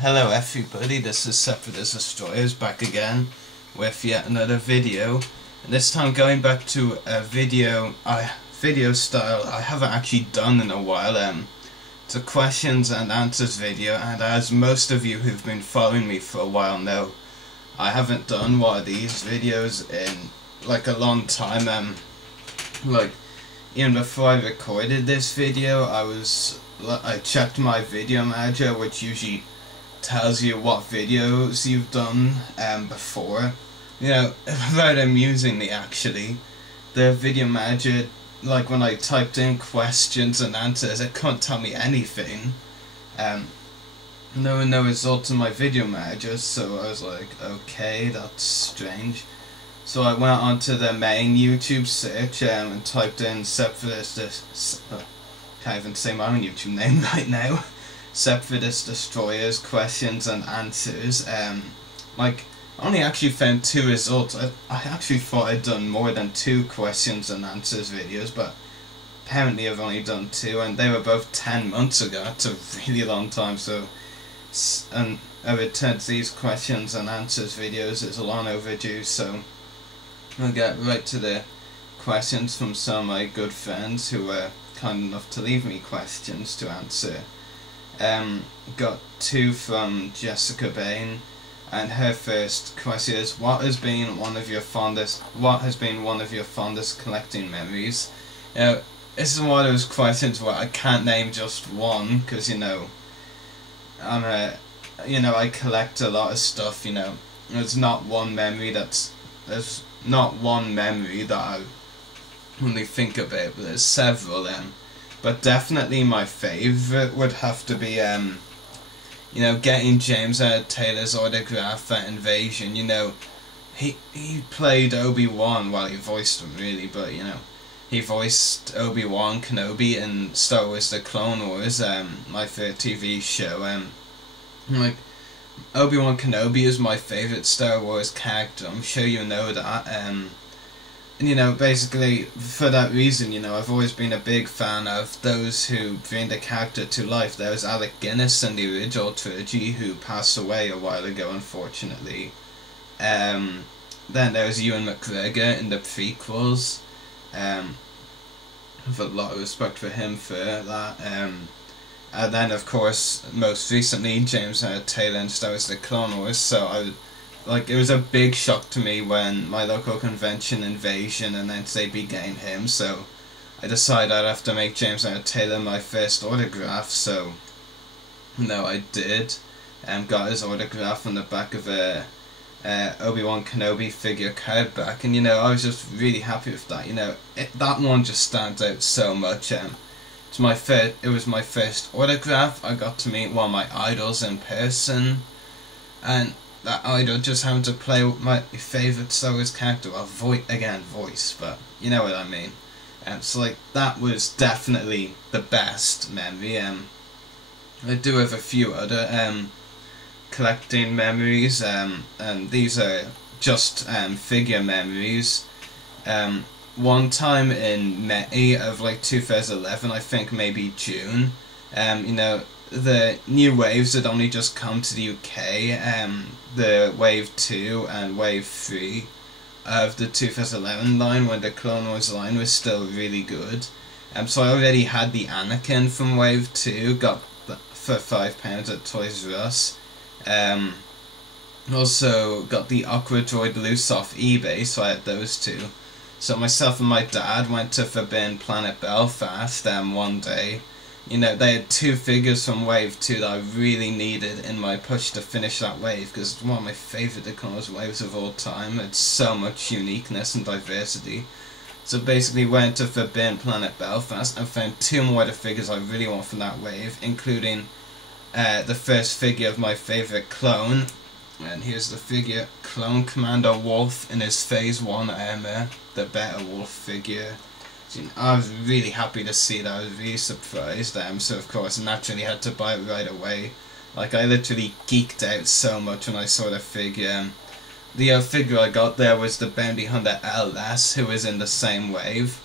Hello everybody, this is SepararatistDestroyers back again with yet another video, and this time going back to a video style I haven't actually done in a while. It's a questions and answers video, and as most of you who've been following me for a while know, I haven't done one of these videos in like a long time. Like even before I recorded this video, I checked my video manager, which usually tells you what videos you've done before. You know, very amusingly actually, the video manager, like when I typed in questions and answers, it couldn't tell me anything. There were no results in my video manager, so I was like, okay, that's strange. So I went onto the main YouTube search and typed in can't even say my own YouTube name right now. SepararatistDestroyers questions and answers. Like, I only actually found 2 results. I actually thought I'd done more than 2 questions and answers videos, but apparently I've only done 2, and they were both 10 months ago. That's a really long time. So, and a return to these questions and answers videos is long overdue. So I'll get right to the questions from some of my good friends who were kind enough to leave me questions to answer. Got 2 from Jessica Bane, and her first question is, what has been one of your fondest collecting memories? This is one of those questions where I can't name just one, because I collect a lot of stuff. There's not one memory that I only think about, but there's several. But definitely my favourite would have to be, getting James Taylor's autograph at Invasion. He played Obi-Wan, well, he voiced him really, but he voiced Obi-Wan Kenobi in Star Wars The Clone Wars, my favourite TV show. Like, Obi-Wan Kenobi is my favourite Star Wars character, I'm sure you know that. And basically, for that reason, I've always been a big fan of those who bring the character to life. There was Alec Guinness in the original trilogy, who passed away a while ago, unfortunately. Then there was Ewan McGregor in the prequels. I have a lot of respect for him for that. And then, of course, most recently, James Taylor in Star Wars The Clone Wars, so it was a big shock to me when my local convention, Invasion, announced they'd be getting him, so I decided I'd have to make James Taylor my first autograph, so I did, and got his autograph on the back of a Obi-Wan Kenobi figure card back, and I was just really happy with that. That one just stands out so much. It was my first autograph. I got to meet one of my idols in person, and that idol just happened to play my favourite Star Wars character. Well, voice, but you know what I mean. So that was definitely the best memory. I do have a few other collecting memories, and these are just figure memories. One time in May of 2011, I think maybe June, the new waves had only just come to the UK, the Wave 2 and Wave 3 of the 2011 line, when the Clone Wars line was still really good. So I already had the Anakin from Wave 2, got for £5 at Toys R Us. Also got the Aqua Droid loose off eBay, so I had those 2. So myself and my dad went to Forbidden Planet Belfast one day. They had 2 figures from Wave 2 that I really needed in my push to finish that wave, because it's one of my favourite Clone Wars waves of all time. It's so much uniqueness and diversity. So basically went to Forbidden Planet Belfast and found 2 more of the figures I really want from that wave, including the first figure of my favourite clone. And here's the figure, Clone Commander Wolf in his Phase 1 armour, the better Wolf figure. I was really happy to see that. I was really surprised. So of course naturally had to buy it right away. I literally geeked out so much when I saw the figure. The figure I got there was the Bounty Hunter LS, who was in the same wave.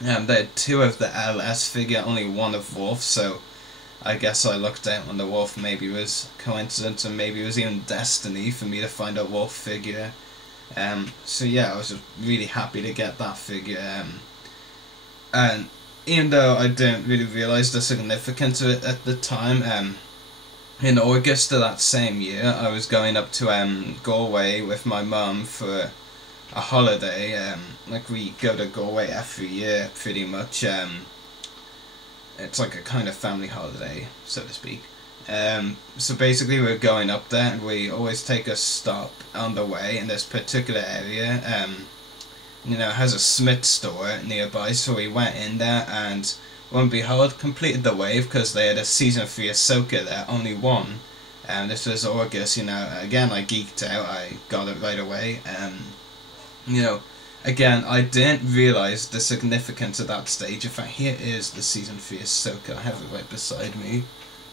They had 2 of the LS figure, only 1 of Wolf, so I guess I looked out on the wolf. Maybe it was coincidence, and maybe it was even destiny for me to find a wolf figure. So yeah, I was just really happy to get that figure. And even though I didn't really realise the significance of it at the time, in August of that same year, I was going up to Galway with my mum for a holiday. Like, we go to Galway every year, pretty much. It's like a kind of family holiday, so to speak. So basically we're going up there, and we always take a stop on the way in this particular area. You know, it has a Smith store nearby, so we went in there, and lo and behold, completed the wave, because they had a season 3 Ahsoka there, only one. This was August, you know. Again, I geeked out, I got it right away. You know, again, I didn't realise the significance of that stage. In fact, here is the season 3 Ahsoka, I have it right beside me.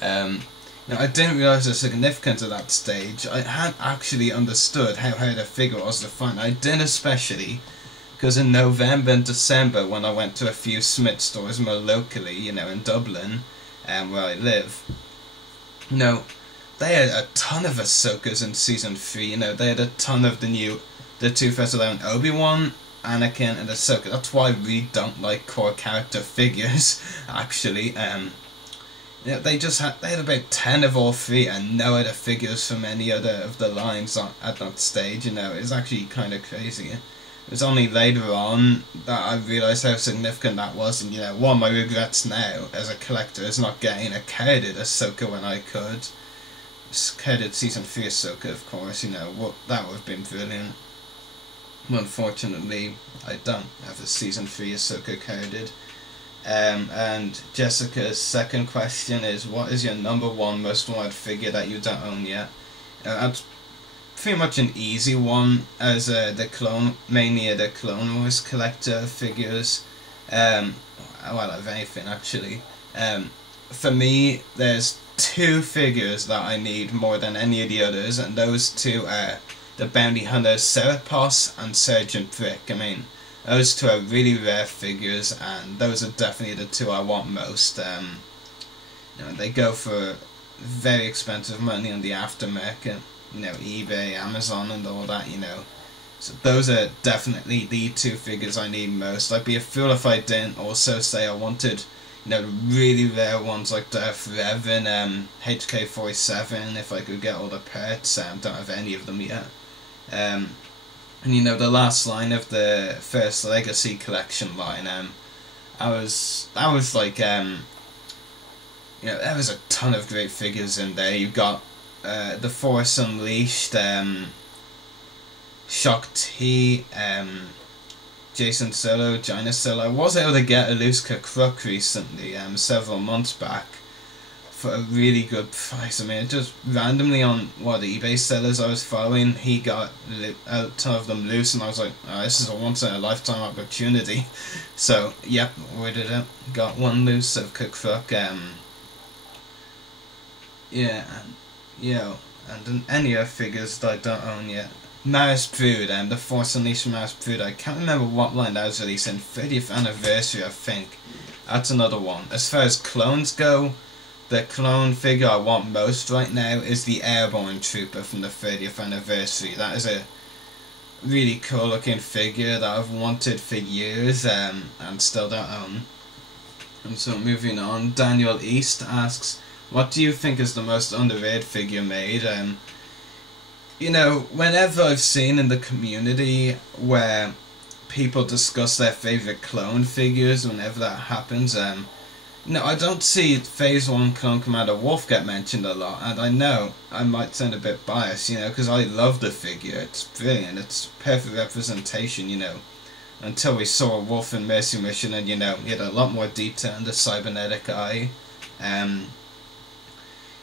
Now, I didn't realise the significance of that stage. I hadn't actually understood how hard a figure was to find. I didn't, especially because in November and December, when I went to a few Smith stores more locally, you know, in Dublin, where I live, you know, they had a ton of Ahsokas in season 3. You know, they had a ton of the 2011 Obi-Wan, Anakin, and Ahsoka. That's why I really don't like core character figures, actually. You know, they had about 10 of all 3, and no other figures from any other of the lines at that stage. You know, it's actually kind of crazy. It was only later on that I realised how significant that was, and you know, one of my regrets now as a collector is not getting a carded Ahsoka when I could. Carded season 3 Ahsoka, of course, you know, that would have been brilliant. Unfortunately, I don't have a season 3 Ahsoka carded. And Jessica's second question is, what is your #1 most wanted figure that you don't own yet? That's pretty much an easy one, as the Clone Wars collector figures. Well, of anything, actually. For me, there's 2 figures that I need more than any of the others, and those 2 are the bounty hunters Serapos and Sergeant Brick. I mean, those 2 are really rare figures, and those are definitely the 2 I want most. You know, they go for very expensive money on the aftermarket, you know, eBay, Amazon, and all that, you know. So those are definitely the 2 figures I need most. I'd be a fool if I didn't also say I wanted, you know, really rare ones like Darth Revan, HK-47, if I could get all the parts. Don't have any of them yet. And you know, the last line of the first Legacy collection line, I was like, you know, there was a ton of great figures in there. You got The Force Unleashed, Shock T, Jason Solo, Jaina Solo. I was able to get Aluska Crook recently, several months back, for a really good price. I mean, just randomly on one of the eBay sellers I was following, he got a ton of them loose, and I was like, oh, this is a once in a lifetime opportunity. So, yep, ordered it, got one loose of Crook. Yeah, and, you know, and any other figures that I don't own yet. Maris Brood, The Force Unleashed Maris Brood. I can't remember what line that was released in. 30th anniversary, I think. That's another one. As far as clones go, the clone figure I want most right now is the Airborne Trooper from the 30th anniversary. That is a really cool looking figure that I've wanted for years, and still don't own. And so moving on, Daniel East asks, what do you think is the most underrated figure made? You know, whenever I've seen in the community where people discuss their favourite clone figures, whenever that happens, no, I don't see Phase 1 Clone Commander Wolf get mentioned a lot, and I know I might sound a bit biased, you know, because I love the figure. It's brilliant, it's perfect representation, you know, until we saw Wolf in Mercy Mission, and, you know, he had a lot more detail in the cybernetic eye.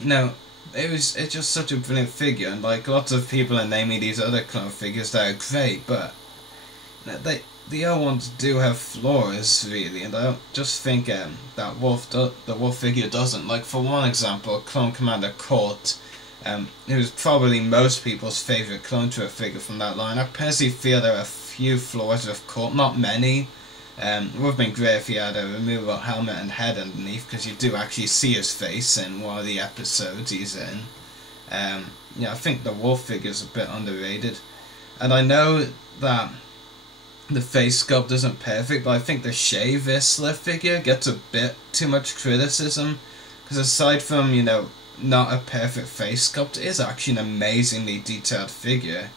You know, it's just such a brilliant figure, and like lots of people are naming these other clone figures that are great, but the other ones do have flaws, really, and I just think that the Wolf figure doesn't. Like, for one example, Clone Commander Colt, it was probably most people's favourite clone trooper figure from that line. I personally feel there are a few flaws with Colt, not many, It would have been great if he had a removable helmet and head underneath, because you do actually see his face in one of the episodes he's in. Yeah, I think the wolf figure is a bit underrated, and I know that the face sculpt isn't perfect, but I think the shave Isla figure gets a bit too much criticism, because aside from, you know, not a perfect face sculpt, it is actually an amazingly detailed figure,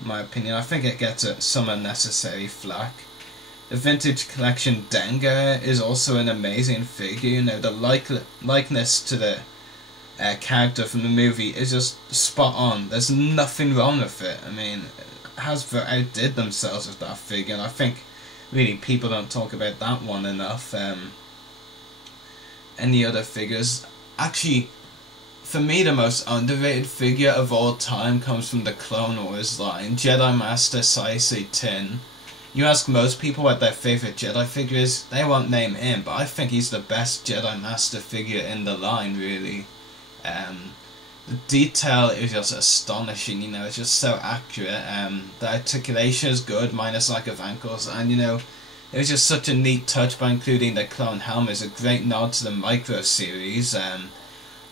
in my opinion. I think it gets some unnecessary flack. The Vintage Collection Dengar is also an amazing figure. You know, the likeness to the character from the movie is just spot on. There's nothing wrong with it. I mean, Hasbro outdid themselves with that figure, and I think really people don't talk about that one enough. Any other figures? Actually, for me, the most underrated figure of all time comes from the Clone Wars line, Jedi Master Saesee Tiin. You ask most people what their favourite Jedi figure is, they won't name him, but I think he's the best Jedi Master figure in the line, really. The detail is just astonishing, you know, it's just so accurate. The articulation is good, minus lack of ankles, and, you know, it was just such a neat touch by including the clone helmet. It's a great nod to the Micro series.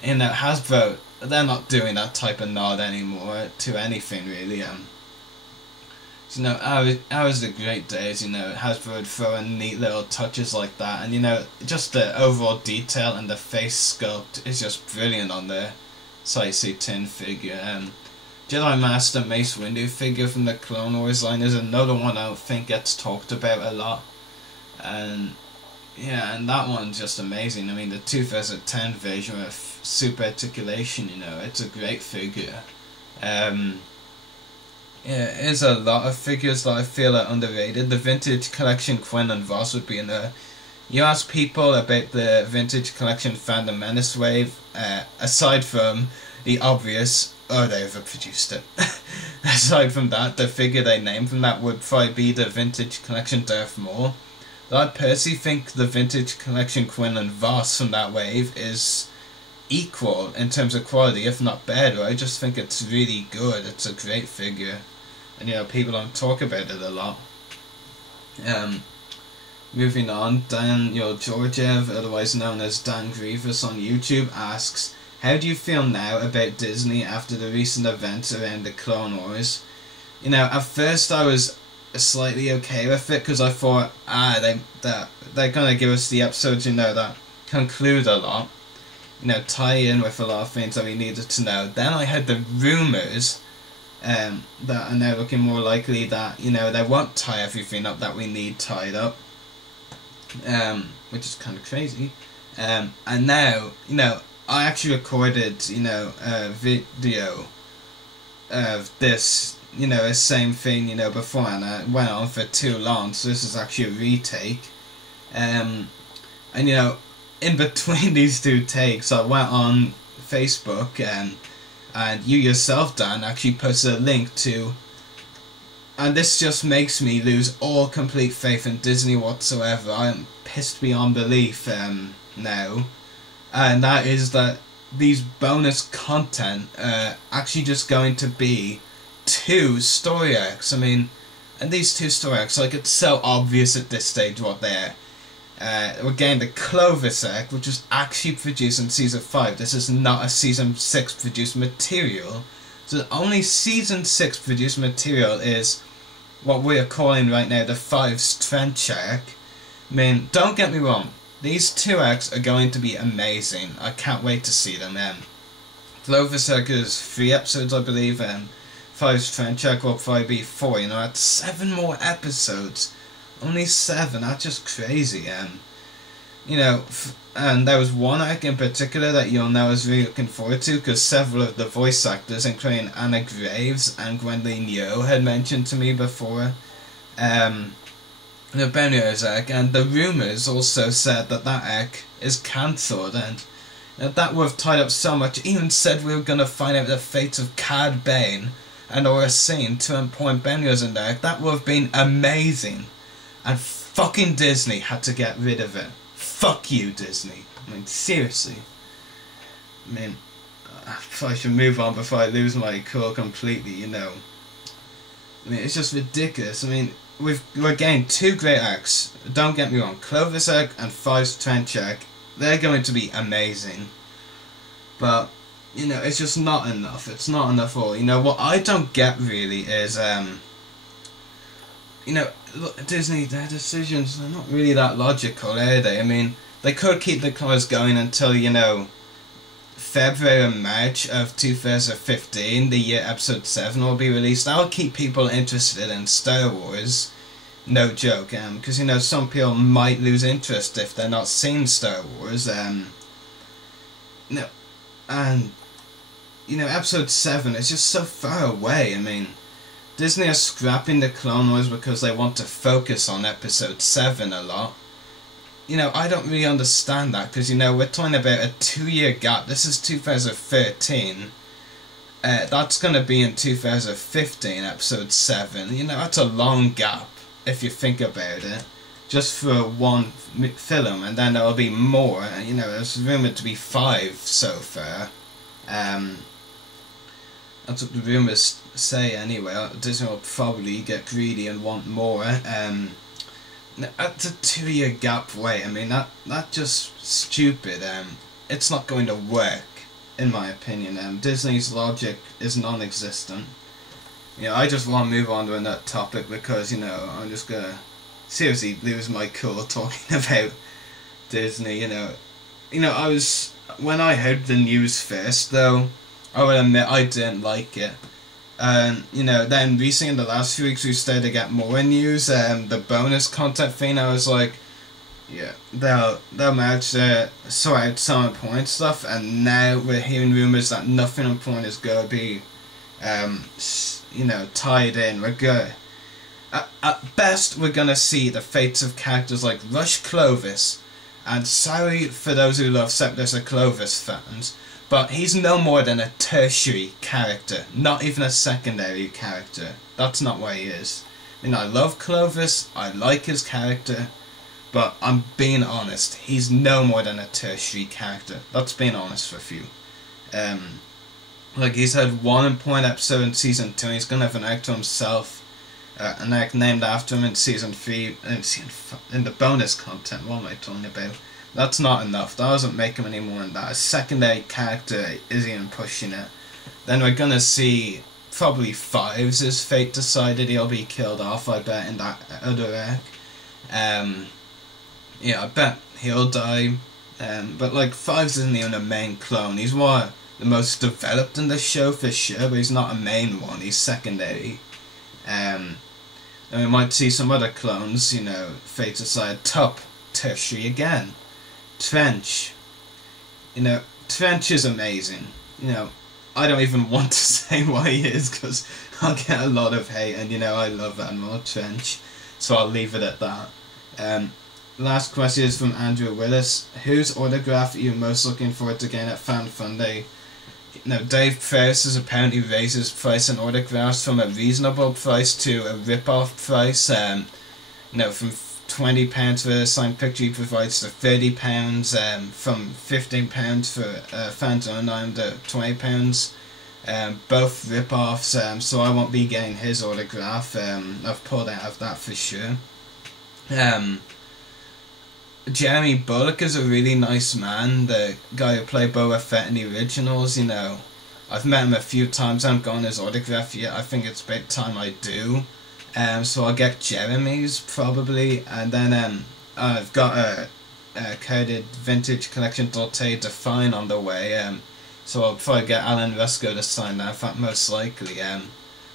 You know, Hasbro, they're not doing that type of nod anymore to anything, really. You know, ours the great days, you know, Hasbro would throw in neat little touches like that, and, you know, just the overall detail and the face sculpt is just brilliant on the Saesee Tiin figure. Jedi Master Mace Windu figure from the Clone Wars line is another one I don't think gets talked about a lot, and yeah, and that one's just amazing. I mean, the 2010 version with super articulation, you know, it's a great figure. Yeah, there's a lot of figures that I feel are underrated. The Vintage Collection Quinn and Voss would be in there. You ask people about the Vintage Collection Phantom Menace wave, aside from the obvious, oh, they overproduced it. Aside from that, the figure they named from that would probably be the Vintage Collection Darth Maul. But I personally think the Vintage Collection Quinn and Voss from that wave is equal in terms of quality, if not better. I just think it's really good. It's a great figure, and, you know, people don't talk about it a lot. Moving on, Daniel Georgiev, otherwise known as Dan Grievous on YouTube, asks, how do you feel now about Disney after the recent events around the Clone Wars? You know, at first I was slightly okay with it, because I thought, they're gonna give us the episodes, you know, that conclude a lot, you know, tie in with a lot of things that we needed to know. Then I had the rumours that are now looking more likely that, you know, they won't tie everything up that we need tied up, which is kind of crazy. And now, you know, I actually recorded, you know, a video of this, you know, the same thing, you know, before, and it went on for too long, so this is actually a retake. And, you know, in between these two takes, I went on Facebook, and you yourself, Dan, actually posted a link to, and this just makes me lose all complete faith in Disney whatsoever. I am pissed beyond belief now, and that is that these bonus content are actually just going to be 2 story arcs. I mean, and these 2 story arcs, like, it's so obvious at this stage what they're. We're getting the Clovis arc, which was actually produced in Season 5. This is not a Season 6 produced material. So the only Season 6 produced material is what we are calling right now the Fives Trench arc. I mean, don't get me wrong, these 2 arcs are going to be amazing. I can't wait to see them. Clovis arc is 3 episodes, I believe, and Fives Trench arc will probably be 4. You know, that's 7 more episodes. Only 7, that's just crazy. You know, and there was one arc in particular that you'll know I was really looking forward to, because several of the voice actors, including Anna Graves and Gwendolyn Yeoh, had mentioned to me before the Benio's arc, and the rumours also said that that arc is cancelled, and that would have tied up so much. Even said we were going to find out the fate of Cad Bane and Aura Singh to point Benio's in the arc. That would have been amazing. And fucking Disney had to get rid of it. Fuck you, Disney. I mean, seriously. I mean, I probably should move on before I lose my cool completely, you know. I mean, it's just ridiculous. I mean, we're getting 2 great acts. Don't get me wrong, Clovis arc and Five's trench arc, they're going to be amazing. But, you know, it's just not enough. It's not enough at all. You know, what I don't get really is, you know, Disney, their decisions, they're not really that logical, are they? I mean, they could keep the cars going until, you know, February and March of 2015, the year Episode 7 will be released. That'll keep people interested in Star Wars. No joke, because, you know, some people might lose interest if they're not seeing Star Wars, no. And, you know, Episode 7 is just so far away. I mean, Disney are scrapping the Clone Wars because they want to focus on Episode 7 a lot. You know, I don't really understand that, because, you know, we're talking about a 2-year gap. This is 2013. That's going to be in 2015, Episode 7. You know, that's a long gap, if you think about it. Just for one film, and then there'll be more. You know, there's rumoured to be 5 so far. That's what the rumours say anyway. Disney will probably get greedy and want more. That's a 2-year gap wait. I mean, that's just stupid. It's not going to work, in my opinion. Disney's logic is non-existent. You know, I just want to move on to another topic because, you know, I'm just gonna seriously lose my cool talking about Disney. You know, when I heard the news first, though, I will admit I didn't like it. You know, then recently in the last few weeks we started to get more news. The bonus content thing, I was like, yeah, they'll manage to sort out some important stuff, and now we're hearing rumours that nothing important is going to be, you know, tied in. We're good. At best, we're gonna see the fates of characters like Rush Clovis, and sorry for those who love Separatists or Clovis fans, but he's no more than a tertiary character, not even a secondary character. That's not what he is. I mean, I love Clovis, I like his character, but I'm being honest, he's no more than a tertiary character. That's being honest with you. Like, he's had one important episode in Season 2, he's gonna have an arc to himself. An arc named after him in Season 3, in the bonus content. What am I talking about? That's not enough. That doesn't make him any more than that. A secondary character isn't even pushing it. Then we're gonna see probably Fives' his fate decided. He'll be killed off, I bet, in that other arc. Yeah, I bet he'll die. But like, Fives isn't even a main clone. He's one the most developed in the show for sure, but he's not a main one. He's secondary. And we might see some other clones, you know, fate aside. Top tertiary again. Trench. You know, Trench is amazing. You know, I don't even want to say why he is, because I'll get a lot of hate, and you know, I love Admiral Trench, so I'll leave it at that. Last question is from Andrew Willis. Whose autograph are you most looking forward to getting at Fan Fun Day? Now, Dave Press has apparently raised his price on autographs from a reasonable price to a rip-off price. You know, from £20 for a signed picture he provides to £30, from £15 for fans online to £20. Both rip-offs, so I won't be getting his autograph. I've pulled out of that for sure. Jeremy Bullock is a really nice man, the guy who played Boba Fett in the originals. You know, I've met him a few times, I haven't gotten his autograph yet. I think it's about time I do. So I'll get Jeremy's probably, and then I've got a coded vintage collection Dorte Define on the way, so I'll probably get Alan Rusko to sign that, in fact, most likely.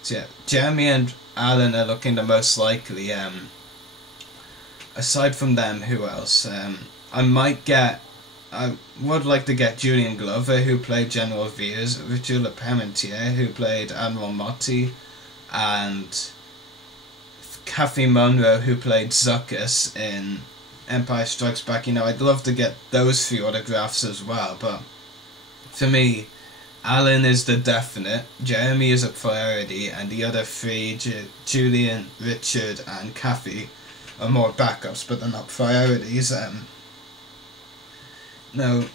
So yeah, Jeremy and Alan are looking the most likely. Aside from them, who else? I would like to get Julian Glover, who played General Veers, Richard Parmentier, who played Admiral Motti, and Kathy Monroe, who played Zuckuss in Empire Strikes Back. You know, I'd love to get those 3 autographs as well, but for me, Alan is the definite, Jeremy is a priority, and the other 3, Julian, Richard, and Kathy, are more backups, but they're not priorities. No,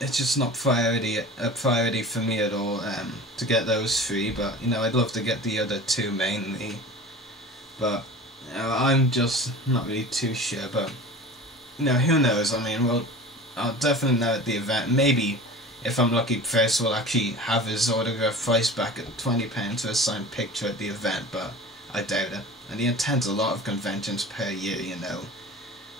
it's just not a priority for me at all to get those 3, but you know, I'd love to get the other 2 mainly, but you know, I'm just not really too sure. But you know, who knows? I mean, well, I'll definitely know at the event. Maybe if I'm lucky, Price will actually have his autograph price back at £20 for a signed picture at the event, but I doubt it. And he attends a lot of conventions per year, you know.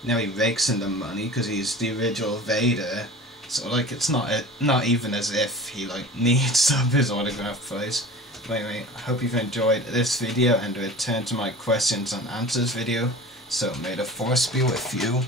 Now he rakes in the money because he's the original Vader, so like it's not even as if he like needs up his autograph price. But anyway, I hope you've enjoyed this video and return to my questions and answers video. So may the force be with you.